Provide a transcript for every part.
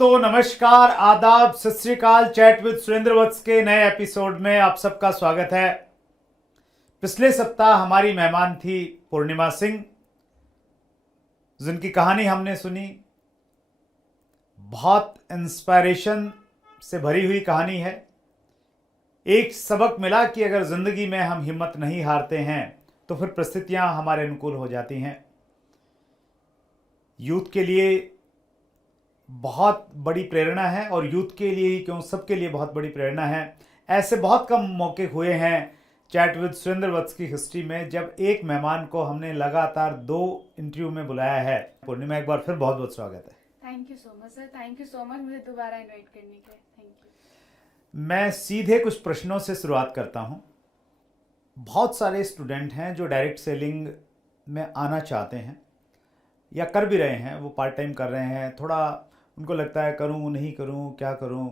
दोस्तों नमस्कार, आदाब, सत श्री अकाल। चैट विद सुरेंद्र वत्स के नए एपिसोड में आप सबका स्वागत है। पिछले सप्ताह हमारी मेहमान थी पूर्णिमा सिंह, जिनकी कहानी हमने सुनी। बहुत इंस्पायरेशन से भरी हुई कहानी है। एक सबक मिला कि अगर जिंदगी में हम हिम्मत नहीं हारते हैं तो फिर परिस्थितियां हमारे अनुकूल हो जाती हैं। यूथ के लिए बहुत बड़ी प्रेरणा है, और यूथ के लिए ही क्यों, सबके लिए बहुत बड़ी प्रेरणा है। ऐसे बहुत कम मौके हुए हैं चैट विद सुरेंद्र वत्स की हिस्ट्री में जब एक मेहमान को हमने लगातार 2 इंटरव्यू में बुलाया है। पूर्णिमा, एक बार फिर बहुत बहुत स्वागत है। Thank you so much sir, thank you so much मुझे दोबारा इनवाइट करने के लिए। Thank you. मैं सीधे कुछ प्रश्नों से शुरुआत करता हूं। बहुत सारे स्टूडेंट हैं जो डायरेक्ट सेलिंग में आना चाहते हैं या कर भी रहे हैं, वो पार्ट टाइम कर रहे हैं। थोड़ा उनको लगता है करूं नहीं करूं, क्या करूं।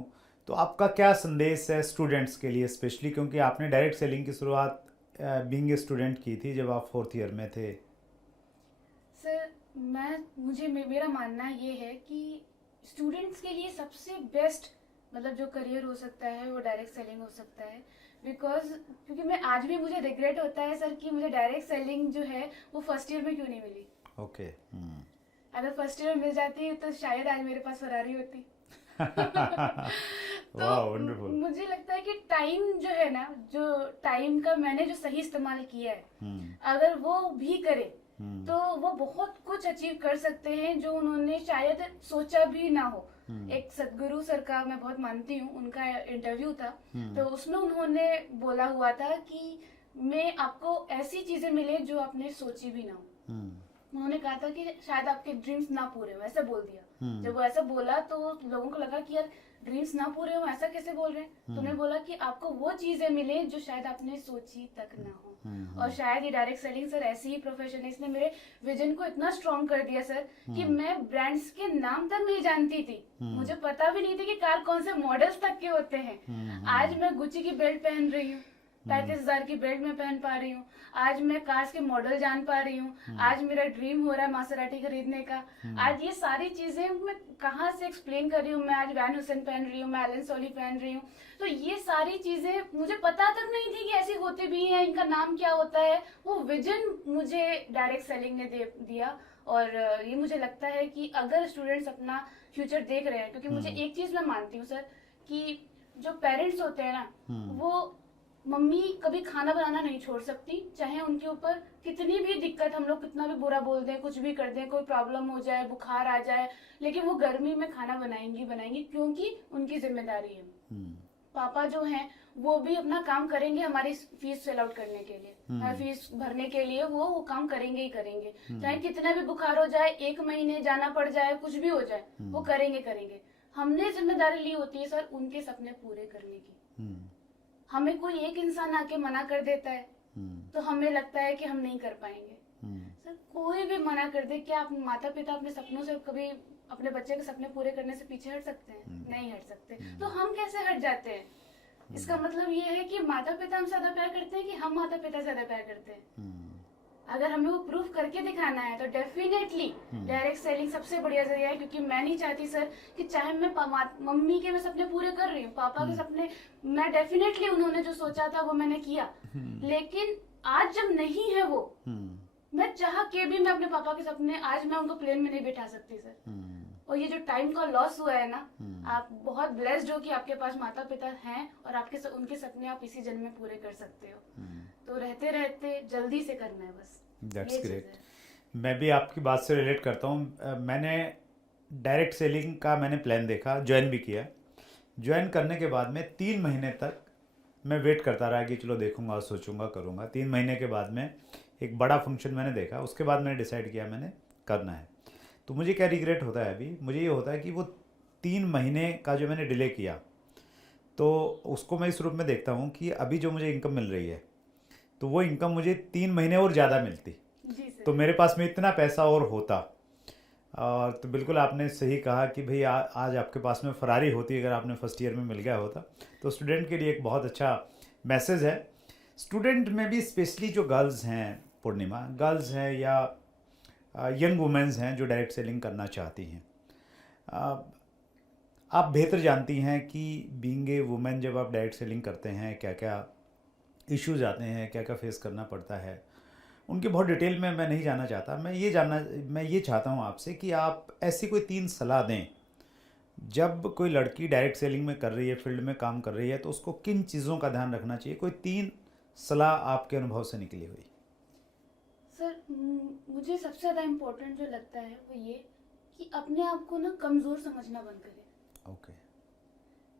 तो आपका क्या संदेश है स्टूडेंट्स के लिए स्पेशली, क्योंकि आपने डायरेक्ट सेलिंग की शुरुआत बीइंग ए स्टूडेंट की थी जब आप 4th ईयर में थे। सर मेरा मानना ये है कि स्टूडेंट्स के लिए सबसे बेस्ट मतलब जो करियर हो सकता है वो डायरेक्ट सेलिंग हो सकता है। क्योंकि मैं आज भी मुझे रिग्रेट होता है सर कि मुझे डायरेक्ट सेलिंग जो है वो फर्स्ट ईयर में क्यों नहीं मिली। ओके। अगर फर्स्ट ईयर में मिल जाती तो शायद आज मेरे पास फरारी होती। वाह, वंडरफुल। मुझे लगता है कि टाइम जो है ना, जो टाइम का मैंने जो सही इस्तेमाल किया है, अगर वो भी करे तो वो बहुत कुछ अचीव कर सकते हैं जो उन्होंने शायद सोचा भी ना हो। एक सदगुरु सर का मैं बहुत मानती हूँ, उनका इंटरव्यू था तो उसमें उन्होंने बोला हुआ था कि मैं आपको ऐसी चीजें मिले जो आपने सोची भी ना हो। उन्होंने कहा था कि शायद आपके ड्रीम्स ना पूरे हो, ऐसा बोल दिया। जब वो ऐसा बोला तो लोगों को लगा कि यार ड्रीम्स ना पूरे हो, ऐसा कैसे बोल रहे हैं। तो उन्होंने बोला कि आपको वो चीजें मिले जो शायद आपने सोची तक ना हो। और शायद ये डायरेक्ट सेलिंग सर ऐसी ही प्रोफेशन है, इसने मेरे विजन को इतना स्ट्रॉन्ग कर दिया सर कि मैं ब्रांड्स के नाम तक नहीं जानती थी। मुझे पता भी नहीं था कि कार कौन से मॉडल्स तक के होते हैं। आज मैं गुच्ची की बेल्ट पहन रही हूँ, 35,000 की बेल्ट में पहन पा रही हूँ। आज मैं कार्स के मॉडल जान पा रही हूँ। आज मेरा ड्रीम हो रहा है मासेराटी खरीदने का। आज ये सारी चीजें मैं कहाँ से एक्सप्लेन कर रही हूँ। मैं आज वैन हुसैन पहन रही हूँ, मैं एलन सोली पहन रही हूँ। तो ये सारी चीजें मुझे पता तक नहीं थी कि ऐसी होती भी है, इनका नाम क्या होता है। वो विजन मुझे डायरेक्ट सेलिंग ने दिया। और ये मुझे लगता है कि अगर स्टूडेंट्स अपना फ्यूचर देख रहे हैं, क्योंकि मुझे एक चीज मैं मानती हूँ सर कि जो पेरेंट्स होते हैं ना, वो मम्मी कभी खाना बनाना नहीं छोड़ सकती, चाहे उनके ऊपर कितनी भी दिक्कत, हम लोग कितना भी बुरा बोल दें, कुछ भी कर दें, कोई प्रॉब्लम हो जाए, बुखार आ जाए, लेकिन वो गर्मी में खाना बनाएंगी क्योंकि उनकी जिम्मेदारी है। पापा जो हैं वो भी अपना काम करेंगे हमारी फीस फिल आउट करने के लिए, फीस भरने के लिए वो काम करेंगे ही करेंगे। चाहे कितना भी बुखार हो जाए, 1 महीने जाना पड़ जाए, कुछ भी हो जाए, वो करेंगे। हमने जिम्मेदारी ली होती है सर उनके सपने पूरे करने की। हमें कोई एक इंसान आके मना कर देता है तो हमें लगता है कि हम नहीं कर पाएंगे। सर कोई भी मना कर दे, क्या माता पिता अपने सपनों से कभी अपने बच्चे के सपने पूरे करने से पीछे हट सकते हैं? नहीं हट सकते। तो हम कैसे हट जाते हैं? इसका मतलब ये है कि माता पिता हमसे ज्यादा प्यार करते हैं कि हम माता पिता से ज्यादा प्यार करते हैं। अगर हमें वो प्रूफ करके दिखाना है तो डेफिनेटली डायरेक्ट सेलिंग सबसे बढ़िया जरिया है। क्योंकि मैं नहीं चाहती सर कि चाहे मैं मम्मी के मैं सपने पूरे कर रही हूँ, पापा के सपने मैं डेफिनेटली उन्होंने जो सोचा था वो मैंने किया, लेकिन आज जब नहीं है वो, मैं चाह के भी मैं अपने पापा के सपने आज मैं उनको प्लेन में नहीं बैठा सकती सर। और ये जो टाइम का लॉस हुआ है ना, आप बहुत ब्लेस्ड हो कि आपके पास माता पिता हैं और आपके उनके सपने आप इसी जन्म में पूरे कर सकते हो। तो रहते रहते जल्दी से करना है बस। That's great. मैं भी आपकी बात से रिलेट करता हूँ। मैंने डायरेक्ट सेलिंग का मैंने प्लान देखा, ज्वाइन भी किया। ज्वाइन करने के बाद में 3 महीने तक मैं वेट करता रहा कि चलो देखूंगा, सोचूंगा, करूंगा। 3 महीने के बाद में एक बड़ा फंक्शन मैंने देखा, उसके बाद मैंने डिसाइड किया मैंने करना है। तो मुझे क्या रिग्रेट होता है अभी, मुझे ये होता है कि वो 3 महीने का जो मैंने डिले किया, तो उसको मैं इस रूप में देखता हूँ कि अभी जो मुझे इनकम मिल रही है तो वो इनकम मुझे 3 महीने और ज़्यादा मिलती, तो मेरे पास में इतना पैसा और होता। और तो बिल्कुल आपने सही कहा कि भाई आज आपके पास में फरारी होती अगर आपने फर्स्ट ईयर में मिल गया होता। तो स्टूडेंट के लिए एक बहुत अच्छा मैसेज है। स्टूडेंट में भी स्पेशली जो गर्ल्स हैं, पूर्णिमा, गर्ल्स हैं या यंग वुमेंस हैं जो डायरेक्ट सेलिंग करना चाहती हैं, आप बेहतर जानती हैं कि बीइंग ए वुमेन जब आप डायरेक्ट सेलिंग करते हैं क्या क्या इश्यूज आते हैं, क्या क्या फेस करना पड़ता है, उनके बहुत डिटेल में मैं नहीं जानना चाहता। मैं ये चाहता हूँ आपसे कि आप ऐसी कोई 3 सलाह दें जब कोई लड़की डायरेक्ट सेलिंग में कर रही है, फील्ड में काम कर रही है, तो उसको किन चीज़ों का ध्यान रखना चाहिए। कोई 3 सलाह आपके अनुभव से निकली हुई। सर मुझे सबसे ज़्यादा इम्पोर्टेंट जो लगता है वो ये कि अपने आप को ना कमज़ोर समझना बंद करें। ओके।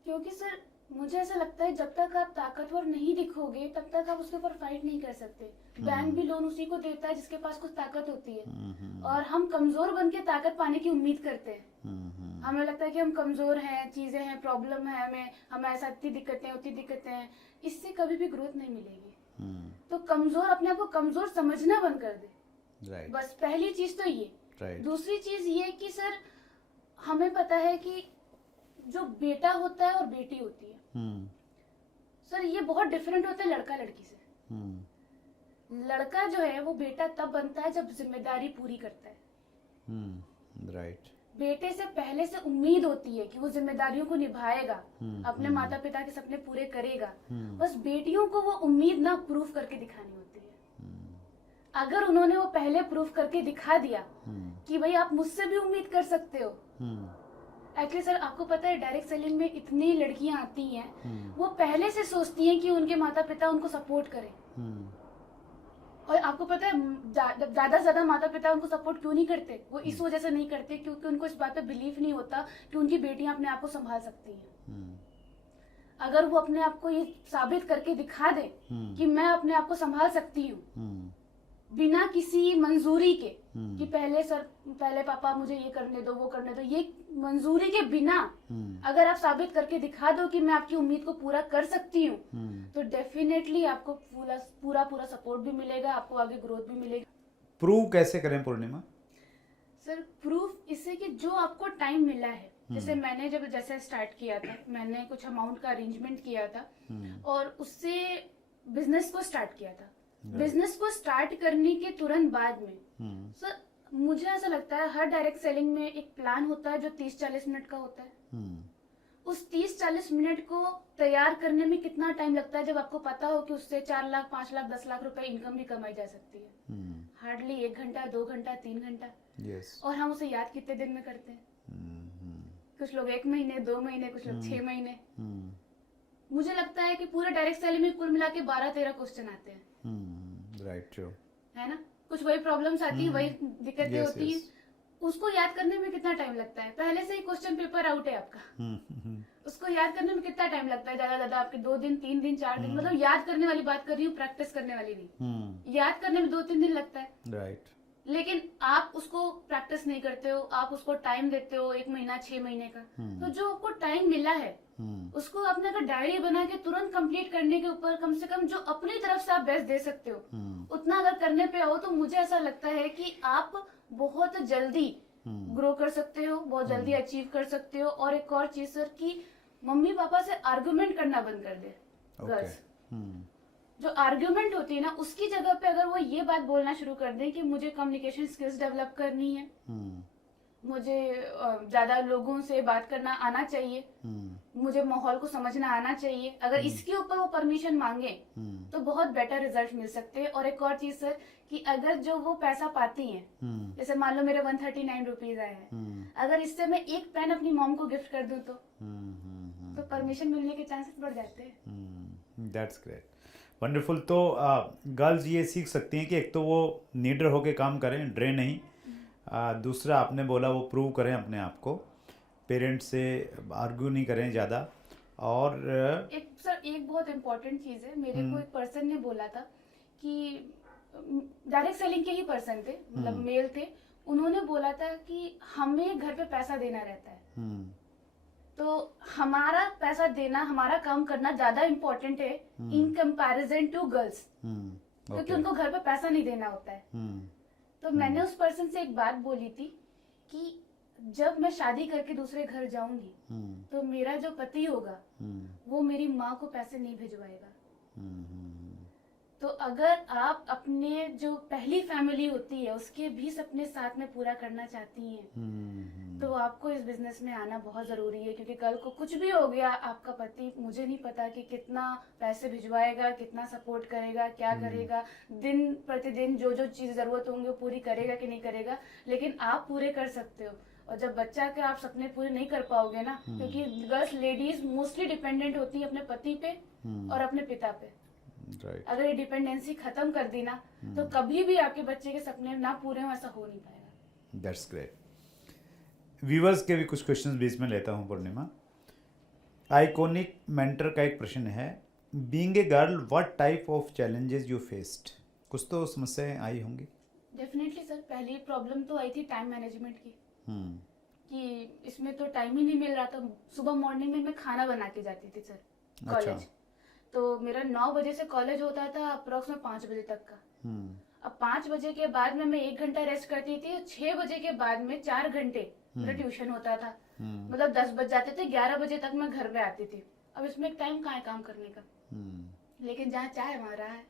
क्योंकि सर मुझे ऐसा लगता है जब तक आप ताकतवर नहीं दिखोगे तब तक आप उसके ऊपर फाइट नहीं कर सकते। बैंक भी लोन उसी को देता है जिसके पास कुछ ताकत होती है, और हम कमजोर बन के ताकत पाने की उम्मीद करते हैं। हमें लगता है कि हम कमजोर हैं, चीजें हैं, प्रॉब्लम है, हमें ऐसा इतनी दिक्कतें उतनी दिक्कतें हैं, इससे कभी भी ग्रोथ नहीं मिलेगी। तो कमजोर, अपने आप को कमजोर समझना बंद कर दे। बस पहली चीज तो ये। दूसरी चीज ये कि सर हमें पता है कि जो बेटा होता है और बेटी होती है, सर ये बहुत डिफरेंट होता है लड़का लड़की से। लड़का जो है वो बेटा तब बनता है जब जिम्मेदारी पूरी करता है। राइट। बेटे से पहले से उम्मीद होती है कि वो जिम्मेदारियों को निभाएगा, अपने माता पिता के सपने पूरे करेगा। बस बेटियों को वो उम्मीद ना प्रूफ करके दिखानी होती है। अगर उन्होंने वो पहले प्रूफ करके दिखा दिया कि भाई आप मुझसे भी उम्मीद कर सकते हो। एक्चुअली सर आपको पता है डायरेक्ट सेलिंग में इतनी लड़कियां आती हैं, वो पहले से सोचती हैं कि उनके माता पिता उनको सपोर्ट करें। और आपको पता है ज्यादा से ज्यादा माता पिता उनको सपोर्ट क्यों नहीं करते? वो इस वजह से नहीं करते क्योंकि उनको इस बात पे बिलीव नहीं होता कि उनकी बेटियां अपने आप को संभाल सकती हैं। अगर वो अपने आप को ये साबित करके दिखा दे कि मैं अपने आप को संभाल सकती हूँ बिना किसी मंजूरी के, कि पहले पापा मुझे ये करने दो, वो करने दो, ये मंजूरी के बिना अगर आप साबित करके दिखा दो कि मैं आपकी उम्मीद को पूरा कर सकती हूँ, तो डेफिनेटली आपको पूरा सपोर्ट भी मिलेगा, आपको आगे ग्रोथ भी मिलेगी। प्रूव कैसे करें पूर्णिमा? सर प्रूफ इससे कि जो आपको टाइम मिला है, जैसे मैंने जैसे स्टार्ट किया था, मैंने कुछ अमाउंट का अरेंजमेंट किया था और उससे बिजनेस को स्टार्ट किया था। बिजनेस को स्टार्ट करने के तुरंत बाद में सर मुझे ऐसा लगता है हर डायरेक्ट सेलिंग में एक प्लान होता है जो 30-40 मिनट का होता है। उस 30-40 मिनट को तैयार करने में कितना टाइम लगता है जब आपको पता हो कि उससे 4 लाख 5 लाख 10 लाख रुपए इनकम भी कमाई जा सकती है। हार्डली 1 घंटा 2 घंटा 3 घंटा। और हम उसे याद कितने दिन में करते हैं? कुछ लोग 1 महीने 2 महीने, कुछ लोग 6 महीने। मुझे लगता है कि पूरे डायरेक्ट सेलिंग में कुल मिला के 12-13 क्वेश्चन आते हैं। राइट, ट्रू है ना? कुछ वही प्रॉब्लम्स आती है, वही दिक्कतें होती है। उसको याद करने में कितना टाइम लगता है? पहले से ही क्वेश्चन पेपर आउट है आपका। उसको याद करने में कितना टाइम लगता है? ज्यादा आपके 2 दिन 3 दिन 4 दिन, मतलब याद करने वाली बात कर रही हूँ, प्रैक्टिस करने वाली नहीं। याद करने में 2-3 दिन लगता है। राइट। लेकिन आप उसको प्रैक्टिस नहीं करते हो, आप उसको टाइम देते हो 1 महीना 6 महीने का। तो जो आपको टाइम मिला है उसको अपने अगर डायरी बना के तुरंत कंप्लीट करने के ऊपर कम से कम जो अपनी तरफ से आप बेस्ट दे सकते हो उतना अगर करने पे आओ, तो मुझे ऐसा लगता है कि आप बहुत जल्दी ग्रो कर सकते हो, बहुत जल्दी अचीव कर सकते हो। और एक और चीज सर कि मम्मी पापा से आर्गुमेंट करना बंद कर दे। गर्ल्स जो आर्ग्यूमेंट होती है ना, उसकी जगह पे अगर वो ये बात बोलना शुरू कर दें कि मुझे कम्युनिकेशन स्किल्स डेवलप करनी है, मुझे ज्यादा लोगों से बात करना आना चाहिए, मुझे माहौल को समझना आना चाहिए, अगर इसके ऊपर वो परमिशन मांगे तो बहुत बेटर रिजल्ट मिल सकते हैं। और एक और चीज सर कि अगर जो वो पैसा पाती हैं, जैसे मान लो मेरे 139 रुपीज आए हैं, अगर इससे मैं एक पेन अपनी मॉम को गिफ्ट कर दूं तो परमिशन मिलने के चांसेस बढ़ जाते हैं। That's great, wonderful. तो गर्ल्स ये सीख सकती हैं कि एक तो वो नीडर होके काम करें, ड्रे नहीं। दूसरा आपने बोला वो प्रूव करें अपने आप को, पेरेंट्स से आर्ग्यू नहीं करें ज़्यादा। और एक बहुत इम्पोर्टेंट चीज़ है, मेरे को एक पर्सन ने बोला था कि डायरेक्ट सेलिंग के ही पर्सन थे, मतलब मेल थे, उन्होंने बोला था कि हमें घर पे पैसा देना रहता है, तो हमारा पैसा देना, हमारा काम करना ज्यादा इम्पोर्टेंट है इन कंपैरिजन टू गर्ल्स, क्योंकि उनको घर पे पैसा नहीं देना होता है। तो मैंने उस पर्सन से एक बात बोली थी कि जब मैं शादी करके दूसरे घर जाऊंगी तो मेरा जो पति होगा वो मेरी माँ को पैसे नहीं भिजवाएगा। तो अगर आप अपने जो पहली फैमिली होती है उसके भी सपने साथ में पूरा करना चाहती हैं तो आपको इस बिजनेस में आना बहुत जरूरी है, क्योंकि कल को कुछ भी हो गया, आपका पति मुझे नहीं पता कि कितना पैसे भिजवाएगा, कितना सपोर्ट करेगा, क्या करेगा, दिन प्रतिदिन जो जो चीज जरूरत होंगी वो पूरी करेगा कि नहीं करेगा, लेकिन आप पूरे कर सकते हो। और जब बच्चा के आप सपने पूरे नहीं कर पाओगे ना, क्योंकि गर्ल्स लेडीज मोस्टली डिपेंडेंट होती है अपने पति पे और अपने पिता पे। अगर ये डिपेंडेंसी खत्म कर दी ना, तो कभी भी आपके बच्चे के सपने ना पूरे हो, ऐसा हो नहीं पाएगा। That's great. व्यूवर्स के भी कुछ क्वेश्चंस बीच में लेता हूँ पूर्णिमा। आइकॉनिक मेंटर का एक प्रश्न है, being a girl what type of challenges you faced? कुछ तो समस्याएं आई होंगी। डेफिनेटली सर, पहली प्रॉब्लम तो आई थी टाइम मैनेजमेंट की, कि इसमें तो टाइम ही नहीं मिल रहा था। सुबह मॉर्निंग में मैं खाना बना के जाती थी सर कॉलेज। तो मेरा 9 बजे से कॉलेज होता था अप्रोक्स में 5 बजे तक का। अब 5 बजे के बाद में मैं 1 घंटा रेस्ट करती थी, 6 बजे के बाद में 4 घंटे मेरा ट्यूशन होता था। मतलब 10 बज जाते थे, 11 बजे तक मैं घर में आती थी। अब इसमें टाइम कहाँ है काम करने का? लेकिन जहाँ चाहे वहाँ रहा है।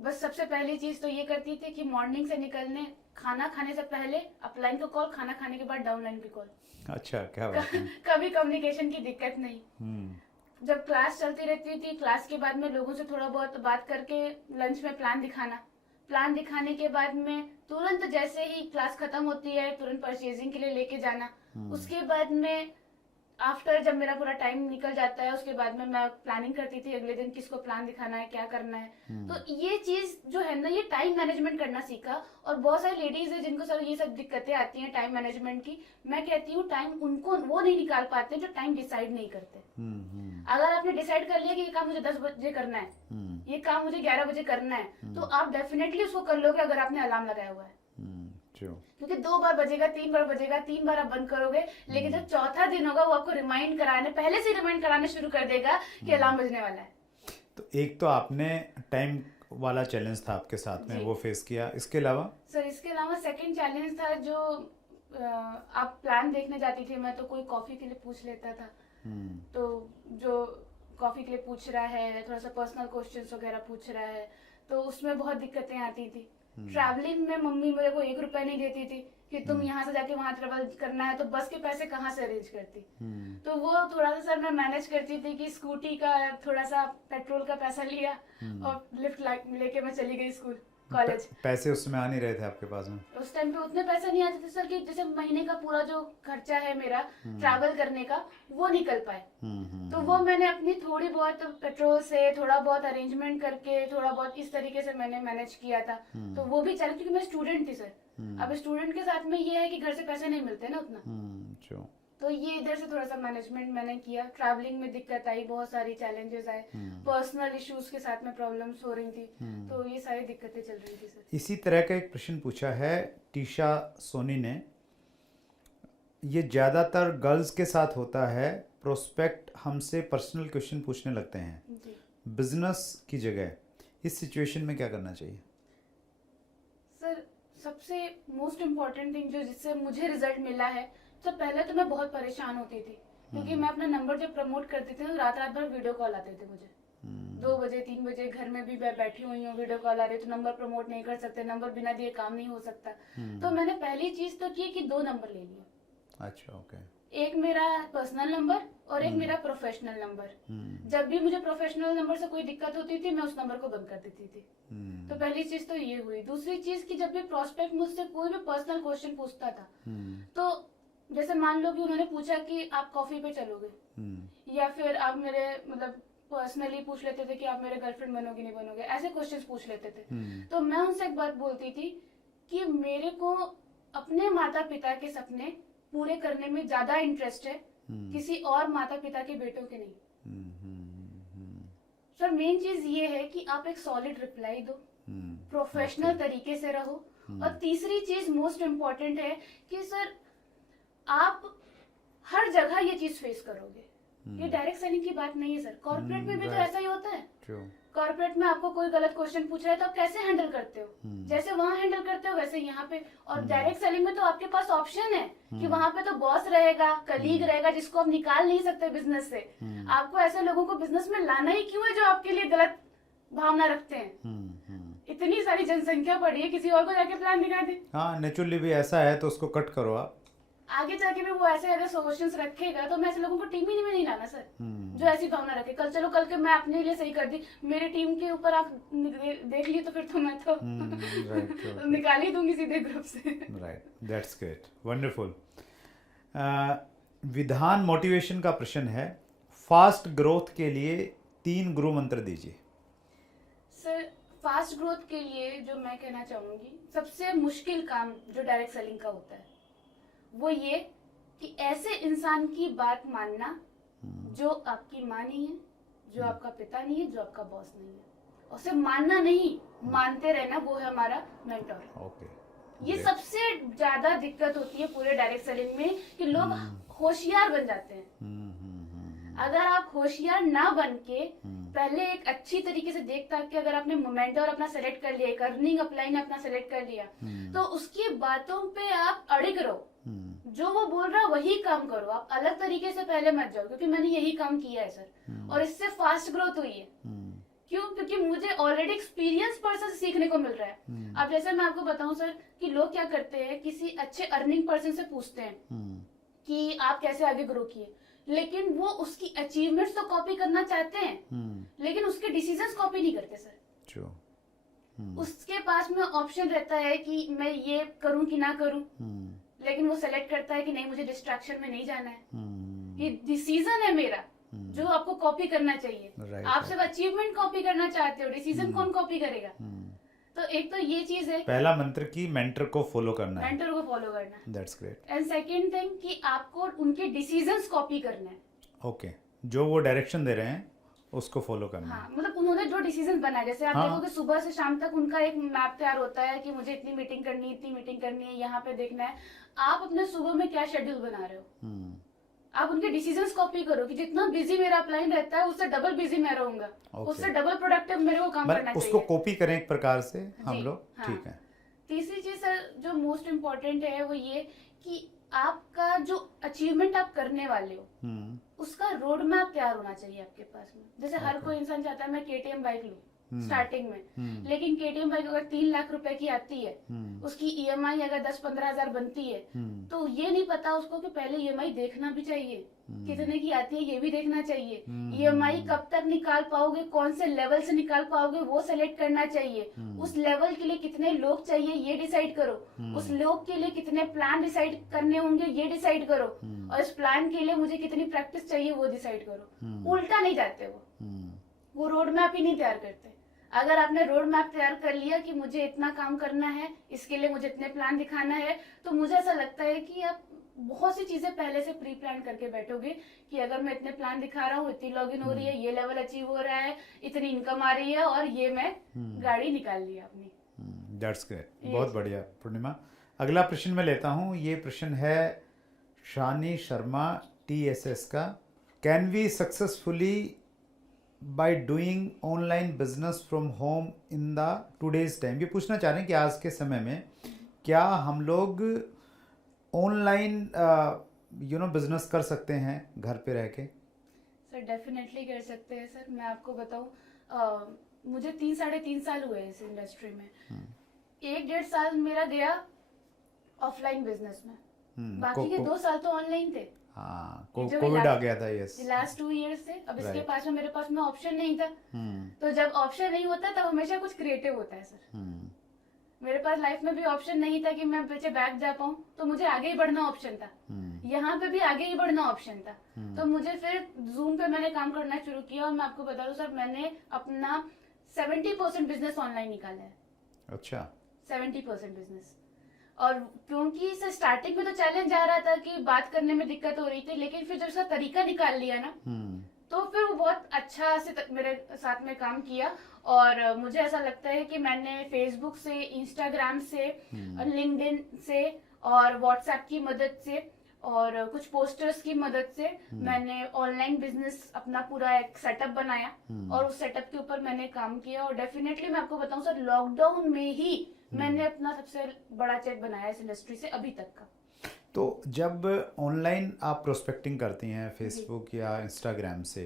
बस सबसे पहली चीज तो ये करती थी कि मॉर्निंग से निकलने, खाना खाने से पहले अपलाइन को कॉल, खाना खाने के बाद डाउनलाइन की कॉल। अच्छा, क्या बात है। कभी कम्युनिकेशन की दिक्कत नहीं। जब क्लास चलती रहती थी, क्लास के बाद में लोगों से थोड़ा बहुत बात करके लंच में प्लान दिखाना। प्लान दिखाने के बाद में तुरंत जैसे ही क्लास खत्म होती है, तुरंत परचेजिंग के लिए लेके जाना। उसके बाद में आफ्टर जब मेरा पूरा टाइम निकल जाता है, उसके बाद में मैं प्लानिंग करती थी अगले दिन किसको प्लान दिखाना है, क्या करना है। तो ये चीज जो है ना, ये टाइम मैनेजमेंट करना सीखा। और बहुत सारी लेडीज है जिनको सर ये सब दिक्कतें आती हैं टाइम मैनेजमेंट की। मैं कहती हूँ टाइम उनको वो नहीं निकाल पाते जो टाइम डिसाइड नहीं करते। अगर आपने डिसाइड कर लिया कि ये काम मुझे 10 बजे करना है, ये काम मुझे 11 बजे करना है, तो आप डेफिनेटली उसको कर लोगे अगर आपने अलार्म लगाया हुआ है। क्योंकि 2 बार बजेगा, 3 बार बजेगा, 3 बार आप बंद करोगे, लेकिन जब चौथा दिन होगा वो आपको रिमाइंड कराने, पहले से रिमाइंड कराने शुरू कर देगा कि अलार्म बजने वाला है। तो एक तो आपने टाइम वाला चैलेंज था आपके साथ में, वो फेस किया। इसके अलावा सर, इसके अलावा सेकंड चैलेंज था जो आप प्लान देखने जाती थी मैं, तो कोई कॉफी के लिए पूछ लेता था। तो जो कॉफी के लिए पूछ रहा है, थोड़ा सा पर्सनल क्वेश्चंस वगैरह पूछ रहा है, तो उसमें बहुत दिक्कतें आती थी। ट्रैवलिंग में मम्मी मेरे को 1 रुपया नहीं देती थी कि तुम यहाँ से जाके वहाँ ट्रेवल करना है, तो बस के पैसे कहाँ से अरेंज करती। तो वो थोड़ा सा सर मैं मैनेज करती थी कि स्कूटी का थोड़ा सा पेट्रोल का पैसा लिया और लिफ्ट लेके मैं चली गई स्कूल कॉलेज। पैसे उस समय आ नहीं रहे थे आपके पास में? उस टाइम पे उतने पैसे नहीं आते थे सर कि जैसे महीने का पूरा जो खर्चा है मेरा ट्रैवल करने का वो निकल पाए। तो वो मैंने अपनी थोड़ी बहुत पेट्रोल से थोड़ा बहुत अरेंजमेंट करके थोड़ा बहुत इस तरीके से मैंने मैनेज किया था। तो वो भी चला क्योंकि मैं स्टूडेंट थी सर। अब स्टूडेंट के साथ में ये है कि घर से पैसे नहीं मिलते ना उतना। तो ये इधर से थोड़ा सा मैनेजमेंट मैंने किया। ट्रैवलिंग में दिक्कत आई, बहुत सारी चैलेंजेस आए, पर्सनल इश्यूज के साथ में प्रॉब्लम्स हो रही थी। तो ये सारी दिक्कतें चल रही थी सर। इसी तरह का एक प्रश्न पूछा है टीशा सोनी ने, ये ज़्यादातर गर्ल्स के साथ होता है, प्रोस्पेक्ट हमसे पर्सनल क्वेश्चन पूछने लगते हैं बिजनेस की जगह, इस सिचुएशन में क्या करना चाहिए? सर, सबसे मोस्ट इम्पोर्टेंट थिंग जो जिससे मुझे रिजल्ट मिला है, तो पहले तो मैं बहुत परेशान होती थी क्योंकि मैं अपना नंबर जब प्रमोट करती थी तो रात रात भर वीडियो कॉल आते थे मुझे। 2 बजे 3 बजे घर में भी बैठी हुई हूँ, वीडियो कॉल आ रही है, तो नंबर प्रमोट नहीं कर सकते, नंबर बिना दिए काम नहीं हो सकता। तो मैंने पहली चीज तो की कि 2 नंबर ले लिए। अच्छा, ओके। एक मेरा पर्सनल नंबर और एक मेरा प्रोफेशनल नंबर। जब भी मुझे प्रोफेशनल नंबर से कोई दिक्कत होती थी मैं उस नंबर को बंद कर देती थी। तो पहली चीज तो ये हुई। दूसरी चीज कि जब भी प्रोस्पेक्ट मुझसे कोई भी पर्सनल क्वेश्चन पूछता था, तो जैसे मान लो कि उन्होंने पूछा कि आप कॉफी पे चलोगे, या फिर आप मेरे मतलब पर्सनली पूछ लेते थे कि आप मेरे गर्लफ्रेंड बनोगे नहीं बनोगे, ऐसे क्वेश्चंस पूछ लेते थे। तो मैं उनसे एक बात बोलती थी कि मेरे को अपने माता पिता के सपने पूरे करने में ज्यादा इंटरेस्ट है, किसी और माता पिता के बेटों के नहीं। सर, मेन चीज ये है कि आप एक सॉलिड रिप्लाई दो, प्रोफेशनल तरीके से रहो। और तीसरी चीज मोस्ट इम्पोर्टेंट है कि सर आप हर जगह ये चीज फेस करोगे। ये डायरेक्ट सेलिंग की बात नहीं है सर, कॉर्पोरेट में भी तो ऐसा ही होता है। कॉर्पोरेट में आपको कोई गलत क्वेश्चन पूछ रहा है तो आप कैसे हैंडल करते हो, जैसे वहाँ हैंडल करते हो वैसे यहाँ पे। और डायरेक्ट सेलिंग में तो आपके पास ऑप्शन है कि वहाँ पे तो बॉस रहेगा, कलीग रहेगा, जिसको आप निकाल नहीं सकते बिजनेस से। आपको ऐसे लोगों को बिजनेस में लाना ही क्यों है जो आपके लिए गलत भावना रखते हैं। इतनी सारी जनसंख्या पड़ी है, किसी और को जाके प्लान दिखा दे। हाँ, नेचुरली भी ऐसा है तो उसको कट करो आप। आगे जाके भी वो ऐसे अगर सॉल्यूशंस रखेगा तो मैं ऐसे लोगों को टीम ही में नहीं लाना सर, जो ऐसी भावना रखे कल चलो कल के मैं अपने लिए सही कर दी, मेरी टीम के ऊपर आप देख लिए तो फिर तो मैं तो राइट निकाल ही दूंगी सीधे ग्रुप से। Right, that's great, wonderful. विधान मोटिवेशन का प्रश्न है, फास्ट ग्रोथ के लिए 3 गुरु मंत्र दीजिए। सर फास्ट ग्रोथ के लिए जो मैं कहना चाहूंगी, सबसे मुश्किल काम जो डायरेक्ट सेलिंग का होता है वो ये कि ऐसे इंसान की बात मानना जो आपकी माँ नहीं है, जो आपका पिता नहीं है, जो आपका बॉस नहीं है, उसे मानना नहीं, मानते रहना, वो है हमारा मेंटर। ओके, ये सबसे ज्यादा दिक्कत होती है पूरे डायरेक्ट सेलिंग में कि लोग होशियार बन जाते हैं। अगर आप होशियार ना बन के पहले एक अच्छी तरीके से देख ताक के अगर आपने मोमेंटर अपना सेलेक्ट कर लिया, एक अर्निंग अपलाइन अपना सेलेक्ट कर लिया, तो उसकी बातों पे आप अड़िग रहो, जो वो बोल रहा है वही काम करो, आप अलग तरीके से पहले मत जाओ, क्योंकि मैंने यही काम किया है सर और इससे फास्ट ग्रोथ हुई है। क्यों? क्योंकि मुझे ऑलरेडी एक्सपीरियंस पर्सन से सीखने को मिल रहा है। अब जैसे मैं आपको बताऊं सर कि लोग क्या करते हैं, किसी अच्छे अर्निंग पर्सन से पूछते हैं कि आप कैसे आगे ग्रो किए, लेकिन वो उसकी अचीवमेंट्स तो कॉपी करना चाहते हैं लेकिन उसके डिसीजंस कॉपी नहीं करते सर। उसके पास में ऑप्शन रहता है कि मैं ये करूं कि ना करूं, लेकिन वो सेलेक्ट करता है कि नहीं मुझे डिस्ट्रैक्शन में नहीं जाना है, ये डिसीजन है मेरा जो आपको कॉपी करना चाहिए। आप सिर्फ अचीवमेंट कॉपी करना चाहते हो, डिसीजन कौन कॉपी करेगा? तो एक तो ये चीज है, पहला मंत्र की मेंटर को फॉलो करना है, मेंटर को फॉलो करना, that's great. And second thing कि आपको उनके डिसीजंस कॉपी करना है। ओके, जो वो डायरेक्शन दे रहे हैं उसको फॉलो करना है। हाँ, मतलब उन्होंने जो डिसीजन बनाया, जैसे आप देखोगे सुबह से शाम तक उनका एक मैप तैयार होता है कि मुझे इतनी मीटिंग करनी है, इतनी मीटिंग करनी है, यहाँ पे देखना है। आप अपने सुबह में क्या शेड्यूल बना रहे हो, आप उनके डिसीजंस कॉपी करो कि जितना बिजी मेरा अपलाइन रहता है उससे डबल बिजी मैं रहूंगा, उससे डबल प्रोडक्टिव मेरे को काम करना चाहिए। उसको कॉपी करें एक प्रकार से हम लोग, ठीक है। तीसरी चीज सर जो मोस्ट इम्पोर्टेंट है वो ये कि आपका जो अचीवमेंट आप करने वाले हो उसका रोड मैप तैयार होना चाहिए आपके पास में। जैसे हर कोई इंसान चाहता है मैं केटीएम बाइक लूं स्टार्टिंग में, लेकिन केटीएम बाइक अगर 3 लाख रुपए की आती है, उसकी ईएमआई अगर 10-15 हजार बनती है, तो ये नहीं पता उसको कि पहले ईएमआई देखना भी चाहिए, कितने की आती है ये भी देखना चाहिए, ईएमआई कब तक निकाल पाओगे, कौन से लेवल से निकाल पाओगे वो सेलेक्ट करना चाहिए, उस लेवल के लिए कितने लोग चाहिए ये डिसाइड करो, उस लोग के लिए कितने प्लान डिसाइड करने होंगे ये डिसाइड करो, और इस प्लान के लिए मुझे कितनी प्रैक्टिस चाहिए वो डिसाइड करो। उल्टा नहीं जाते वो रोड मैप ही नहीं तैयार करते। अगर आपने रोड मैप तैयार कर लिया कि मुझे इतना काम करना है, इसके लिए मुझे इतने प्लान दिखाना है, तो मुझे ऐसा लगता है कि आप बहुत सी चीजें पहले से प्री प्लान करके बैठोगे कि अगर मैं इतने प्लान दिखा रहा हूँ, इतनी लॉगिन हो रही है, ये लेवल अचीव हो रहा है, इतनी इनकम आ रही है और ये मैं गाड़ी निकाल ली अपनी। दैट्स ग्रेट, बहुत बढ़िया पूर्णिमा। अगला प्रश्न मैं लेता हूँ, ये प्रश्न है शानी शर्मा TSS का। Can we successfully by doing online business from home in the today's time? ये पूछना चाह रहे हैं कि आज के समय में क्या हम लोग ऑनलाइन बिजनेस कर सकते हैं घर पे रह के? सर डेफिनेटली कर सकते हैं सर। मैं आपको बताऊं, मुझे 3-3.5 साल हुए इस इंडस्ट्री में। 1-1.5 साल मेरा गया ऑफलाइन बिजनेस में, बाकी के 2 साल तो ऑनलाइन थे। हाँ, कोविड आ गया था, यस, लास्ट 2 इयर्स से। अब इसके पास में मेरे पास में ऑप्शन नहीं था, तो जब ऑप्शन नहीं होता तब हमेशा कुछ क्रिएटिव होता है सर। मेरे पास लाइफ में भी ऑप्शन नहीं था कि मैं पीछे बैक जा पाऊं, तो मुझे आगे ही बढ़ना ऑप्शन था, यहाँ पे भी आगे ही बढ़ना ऑप्शन था। तो मुझे फिर जूम पे मैंने काम करना शुरू किया, और मैं आपको बता दूं सर मैंने अपना 70% बिजनेस ऑनलाइन निकाला है। अच्छा, 70% बिजनेस। और क्योंकि सर स्टार्टिंग में तो चैलेंज आ रहा था कि बात करने में दिक्कत हो रही थी, लेकिन फिर जब उसका तरीका निकाल लिया ना, तो फिर वो बहुत अच्छा से मेरे साथ में काम किया। और मुझे ऐसा लगता है कि मैंने फेसबुक से, इंस्टाग्राम से, लिंक्डइन से और व्हाट्सएप की मदद से और कुछ पोस्टर्स की मदद से मैंने ऑनलाइन बिजनेस अपना पूरा एक सेटअप बनाया, और उस सेटअप के ऊपर मैंने काम किया। और डेफिनेटली मैं आपको बताऊं सर, लॉकडाउन में ही मैंने अपना सबसे बड़ा चेक बनाया इस इंडस्ट्री से अभी तक का। तो जब ऑनलाइन आप प्रोस्पेक्टिंग करती हैं फेसबुक या इंस्टाग्राम से,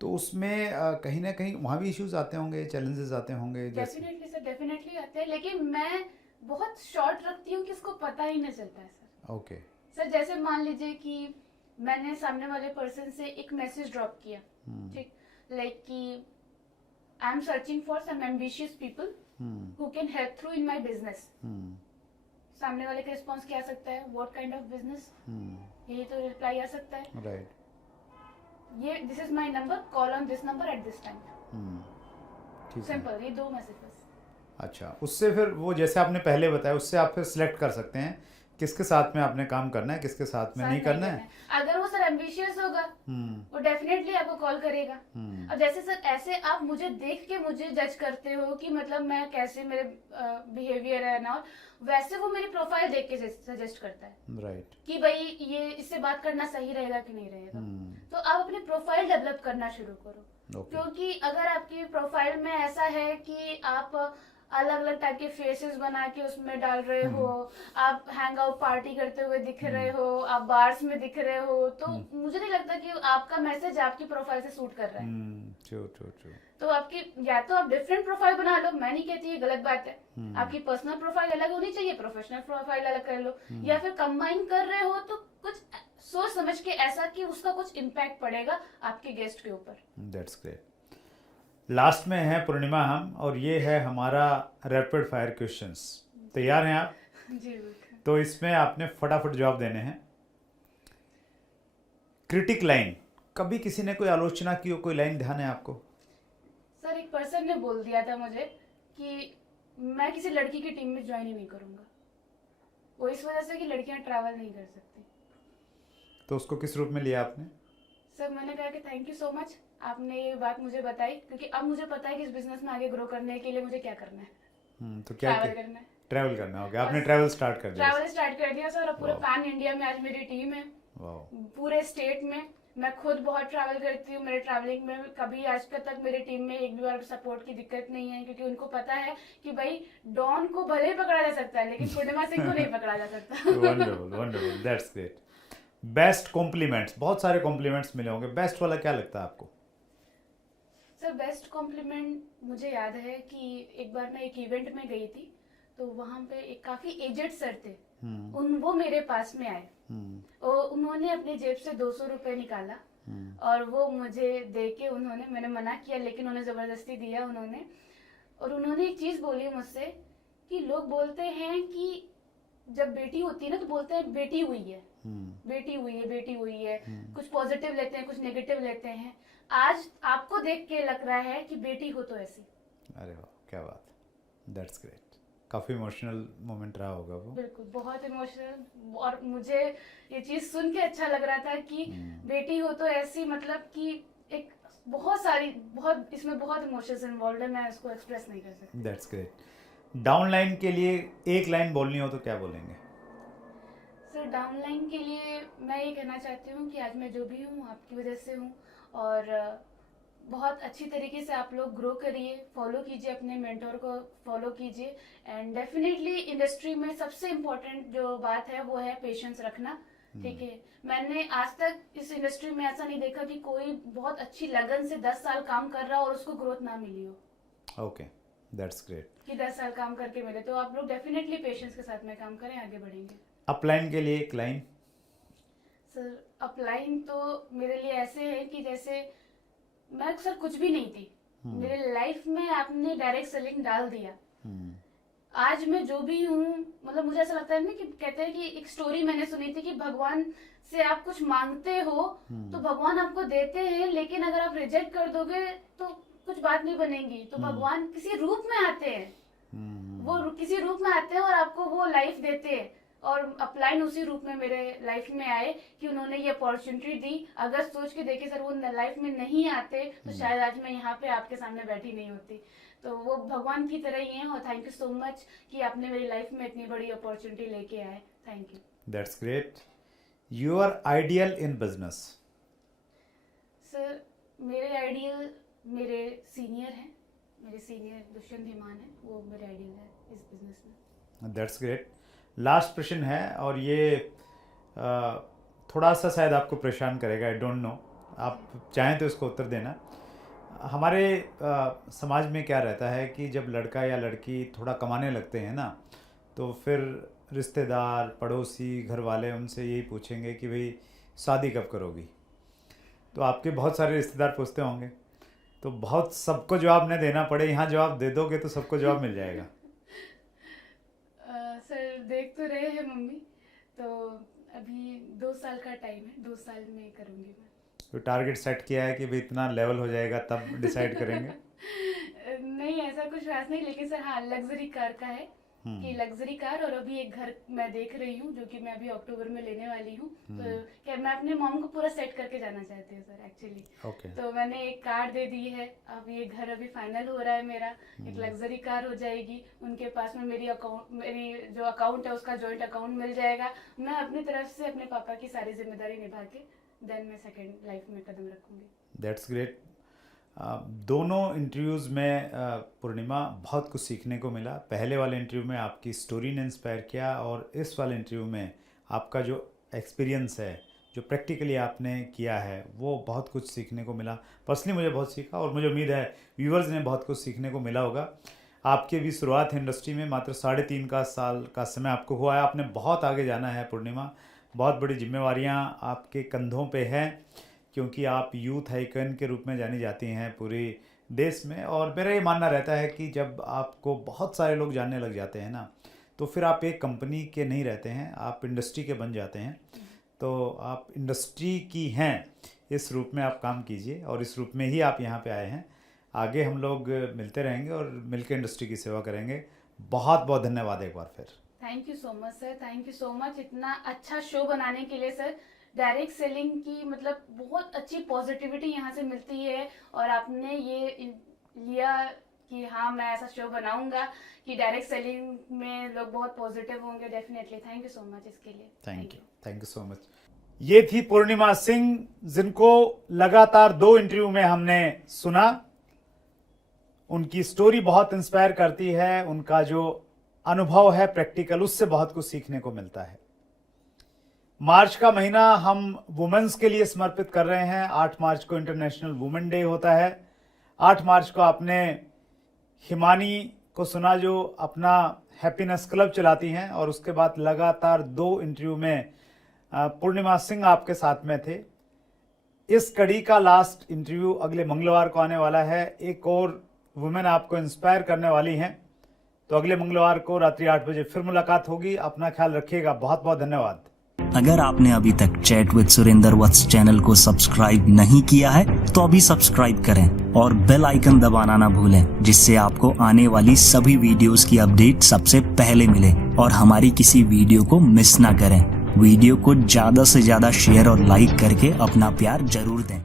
तो उसमें कहीं ना कहीं वहाँ भी इश्यूज आते होंगे, चैलेंजेस आते होंगे? डेफिनेटली सर, डेफिनेटली आते हैं, लेकिन मैं बहुत शॉर्ट रखती हूँ कि इसको पता ही नहीं चलता है सर। ओके, सर जैसे मान लीजिए कि मैंने सामने वाले पर्सन से एक मैसेज ड्रॉप किया, ठीक, लाइक कि I am searching for some ambitious people who can help through in my business. सामने वाले का रिस्पॉन्स क्या आ सकता है, व्हाट काइंड ऑफ बिजनेस, यही तो रिप्लाई आ सकता है। राइट। ये this is my number, call on this number at this time. ठीक है। सिंपल, ये 2 मैसेजेस। अच्छा, उससे फिर वो जैसे आपने पहले बताया, उससे आप फिर सिलेक्ट कर सकते हैं किसके साथ में आपने काम करना है, किसके साथ में नहीं करना है। अगर वो सर एम्बिशियस होगा वो डेफिनेटली आपको कॉल करेगा। अब जैसे सर ऐसे आप मुझे देख के मुझे जज करते हो कि मतलब मैं कैसे, मेरे बिहेवियर है ना, वैसे वो मेरी प्रोफाइल देख के सजेस्ट करता है राइट कि भाई ये इससे बात करना सही रहेगा कि नहीं रहेगा। तो आप अपनी प्रोफाइल डेवलप करना शुरू करो, क्योंकि अगर आपकी प्रोफाइल में ऐसा है कि आप अलग अलग टाइप के फेसेस बना के उसमें डाल रहे हो, आप हैंग आउट पार्टी करते हुए दिख रहे हो, आप बार्स में दिख रहे हो, तो मुझे नहीं लगता कि आपका मैसेज आपकी प्रोफाइल से सूट कर रहा है। ट्रू। तो आपकी या तो आप डिफरेंट प्रोफाइल बना लो, मैं नहीं कहती ये गलत बात है, आपकी पर्सनल प्रोफाइल अलग होनी चाहिए, प्रोफेशनल प्रोफाइल अलग कर लो, या फिर कंबाइन कर रहे हो तो कुछ सोच समझ के ऐसा कि उसका कुछ इम्पैक्ट पड़ेगा आपके गेस्ट के ऊपर। That's great. लास्ट में है पूर्णिमा हम, और ये है हमारा रैपिड फायर क्वेश्चंस। तैयार हैं आप? जी बिल्कुल। तो इसमें आपने फटाफट जवाब देने हैं। क्रिटिक लाइन, कभी किसी ने कोई आलोचना की हो, कोई लाइन ध्यान है आपको? सर एक पर्सन ने बोल दिया था मुझे कि मैं किसी लड़की की टीम में ज्वाइन ही नहीं करूंगा, वो इस वजह से कि लड़कियां ट्रैवल नहीं कर सकती। तो उसको किस रूप में लिया आपने? सर मैंने कहा कि थैंक यू सो मच, आपने ये बात मुझे बताई, क्योंकि अब मुझे पता है कि इस बिजनेस में आगे ग्रो करने के लिए मुझे क्या करना है। तो क्या ट्रैवल करना है। ट्रैवल करना हो गया, आपने ट्रैवल स्टार्ट कर दिया? ट्रैवल स्टार्ट कर दिया सर, और पूरे पैन इंडिया में आज मेरी टीम है, पूरे स्टेट में। मैं खुद बहुत ट्रैवल करती हूँ, मेरे ट्रैवलिंग में कभी आज तक मेरी टीम में एक भी बार सपोर्ट की दिक्कत नहीं है, क्योंकि उनको पता है कि भाई डॉन को भले ही पकड़ा जा सकता है लेकिन पूर्णिमा सिंह को नहीं पकड़ा जा सकता। Wonderful, that's great. Best compliments, बहुत सारे कॉम्प्लीमेंट्स मिले होंगे, बेस्ट वाला क्या लगता है आपको? सर बेस्ट कॉम्प्लीमेंट मुझे याद है कि एक बार मैं एक इवेंट में गई थी, तो वहाँ पे एक काफी एजेड सर थे, वो मेरे पास में आए, और उन्होंने अपनी जेब से 200 रुपए निकाला और वो मुझे दे के, उन्होंने, मैंने मना किया लेकिन उन्होंने जबरदस्ती दिया उन्होंने, और उन्होंने एक चीज बोली मुझसे कि लोग बोलते हैं कि जब बेटी होती है ना तो बोलते हैं बेटी हुई है, बेटी हुई है, बेटी हुई है, कुछ पॉजिटिव लेते हैं, कुछ नेगेटिव लेते हैं। आज आपको देख के लग रहा है कि बेटी हो तो ऐसी। अरे वाह, क्या बात, दैट्स ग्रेट। काफी इमोशनल मोमेंट रहा होगा वो। बिल्कुल, बहुत इमोशनल, और मुझे ये चीज सुन के अच्छा लग रहा था कि बेटी हो तो ऐसी, मतलब कि एक बहुत सारी, बहुत इसमें बहुत इमोशंस इन्वॉल्व है, मैं इसको एक्सप्रेस नहीं कर सकती। That's great. डाउन लाइन के लिए एक लाइन बोलनी हो तो क्या बोलेंगे? सर डाउन लाइन के लिए मैं ये कहना चाहती हूँ कि आज मैं जो भी हूँ आपकी वजह से हूँ, और बहुत अच्छी तरीके से आप लोग ग्रो करिए, फॉलो कीजिए, अपने मेंटोर को फॉलो कीजिए, एंड डेफिनेटली इंडस्ट्री में सबसे इम्पोर्टेंट जो बात है वो है पेशेंस रखना। ठीक है, मैंने आज तक इस इंडस्ट्री में ऐसा नहीं देखा कि कोई बहुत अच्छी लगन से 10 साल काम कर रहा हो और उसको ग्रोथ ना मिली हो। Okay, that's great. कि 10 साल काम करके मिले, तो आप लोग डेफिनेटली पेशेंस के साथ में काम करें, आगे बढ़ेंगे। अपलाइन के लिए एक लाइन? सर अपलाइन तो मेरे लिए ऐसे है कि जैसे मैं सर कुछ भी नहीं थी, मेरे लाइफ में आपने डायरेक्ट सेलिंग डाल दिया, आज मैं जो भी हूँ, मतलब मुझे ऐसा लगता है ना कि कहते हैं कि एक स्टोरी मैंने सुनी थी कि भगवान से आप कुछ मांगते हो तो भगवान आपको देते हैं, लेकिन अगर आप रिजेक्ट कर दोगे तो कुछ बात नहीं बनेगी। तो भगवान किसी रूप में आते हैं, वो किसी रूप में आते हैं और आपको वो लाइफ देते हैं, और अपलाइन उसी रूप में मेरे लाइफ में आए कि उन्होंने ये अपॉर्चुनिटी दी। अगर सोच के देखे सर वो लाइफ में नहीं आते तो शायद आज मैं यहाँ पे आपके सामने बैठी नहीं होती। तो वो भगवान की तरह ही है, और थैंक यू सो मच कि आपने मेरी लाइफ में इतनी बड़ी अपॉर्चुनिटी लेके आए। Thank you. That's great. Your ideal in business? Sir मेरे आइडियल मेरे सीनियर हैं, मेरे सीनियर दुष्यंत धीमान है, वो मेरे आइडियल है इस बिजनेस में। That's great. लास्ट प्रश्न है, और ये थोड़ा सा शायद आपको परेशान करेगा, आई डोंट नो, आप चाहें तो इसको उत्तर देना। हमारे समाज में क्या रहता है कि जब लड़का या लड़की थोड़ा कमाने लगते हैं ना, तो फिर रिश्तेदार, पड़ोसी, घर वाले उनसे यही पूछेंगे कि भाई शादी कब करोगी। तो आपके बहुत सारे रिश्तेदार पूछते होंगे, तो बहुत सबको जवाब नहीं देना पड़े, यहाँ जवाब दे दोगे तो सबको जवाब मिल जाएगा। सर देख तो रहे हैं मम्मी, तो अभी 2 साल का टाइम है, 2 साल में करूँगी मैं। तो टारगेट सेट किया है कि भाई इतना लेवल हो जाएगा तब डिसाइड करेंगे? नहीं ऐसा कुछ खास नहीं, लेकिन सर हाँ लग्जरी कार का है कि लग्जरी कार, और अभी एक घर मैं देख रही हूँ जो कि मैं अभी अक्टूबर में लेने वाली हूँ। तो क्या मैं अपने मॉम को पूरा सेट करके जाना चाहती हूँ सर एक्चुअली। ओके। तो मैंने एक कार दे दी है, अब ये घर अभी फाइनल हो रहा है मेरा। एक लग्जरी कार हो जाएगी, उनके पास में मेरी जो अकाउंट है उसका जॉइंट अकाउंट मिल जाएगा। मैं अपनी तरफ से अपने पापा की सारी जिम्मेदारी निभा के देन मैं सेकेंड लाइफ में कदम रखूंगी। That's great. दोनों इंटरव्यूज़ में पूर्णिमा बहुत कुछ सीखने को मिला। पहले वाले इंटरव्यू में आपकी स्टोरी ने इंस्पायर किया, और इस वाले इंटरव्यू में आपका जो एक्सपीरियंस है, जो प्रैक्टिकली आपने किया है, वो बहुत कुछ सीखने को मिला। पर्सनली मुझे बहुत सीखा, और मुझे उम्मीद है व्यूवर्स ने बहुत कुछ सीखने को मिला होगा। आपकी भी शुरुआत है इंडस्ट्री में, मात्र 3.5 साल का समय आपको हुआ है। आपने बहुत आगे जाना है पूर्णिमा, बहुत बड़ी जिम्मेवारियां आपके कंधों पे हैं, क्योंकि आप यूथ आइकन के रूप में जानी जाती हैं पूरे देश में। और मेरा ये मानना रहता है कि जब आपको बहुत सारे लोग जानने लग जाते हैं ना, तो फिर आप एक कंपनी के नहीं रहते हैं, आप इंडस्ट्री के बन जाते हैं। तो आप इंडस्ट्री की हैं, इस रूप में आप काम कीजिए, और इस रूप में ही आप यहाँ पे आए हैं। आगे हम लोग मिलते रहेंगे और मिलकर इंडस्ट्री की सेवा करेंगे। बहुत बहुत धन्यवाद एक बार फिर। Thank you so much sir, thank you so much इतना अच्छा शो बनाने के लिए सर। डायरेक्ट सेलिंग की मतलब बहुत अच्छी पॉजिटिविटी यहाँ से मिलती है, और आपने ये लिया कि हाँ मैं ऐसा शो बनाऊंगा कि डायरेक्ट सेलिंग में लोग बहुत पॉजिटिव होंगे। Definitely thank you so much इसके लिए। Thank you so much. ये थी पूर्णिमा सिंह, जिनको लगातार 2 इंटरव्यू में हमने सुना। उनकी स्टोरी बहुत इंस्पायर करती है, उनका जो अनुभव है प्रैक्टिकल, उससे बहुत कुछ सीखने को मिलता है। मार्च का महीना हम वुमेन्स के लिए समर्पित कर रहे हैं। 8 मार्च को इंटरनेशनल वुमेन डे होता है। 8 मार्च को आपने हिमानी को सुना, जो अपना हैप्पीनेस क्लब चलाती हैं, और उसके बाद लगातार 2 इंटरव्यू में पूर्णिमा सिंह आपके साथ में थे। इस कड़ी का लास्ट इंटरव्यू अगले मंगलवार को आने वाला है। एक और वुमेन आपको इंस्पायर करने वाली हैं, तो अगले मंगलवार को रात्रि 8 बजे फिर मुलाकात होगी। अपना ख्याल रखिएगा। बहुत बहुत धन्यवाद। अगर आपने अभी तक chat with Surendra Vats channel को सब्सक्राइब नहीं किया है तो अभी सब्सक्राइब करें और बेल आइकन दबाना ना भूलें, जिससे आपको आने वाली सभी वीडियोस की अपडेट सबसे पहले मिले और हमारी किसी वीडियो को मिस ना करें। वीडियो को ज्यादा से ज्यादा शेयर और लाइक करके अपना प्यार जरूर दें।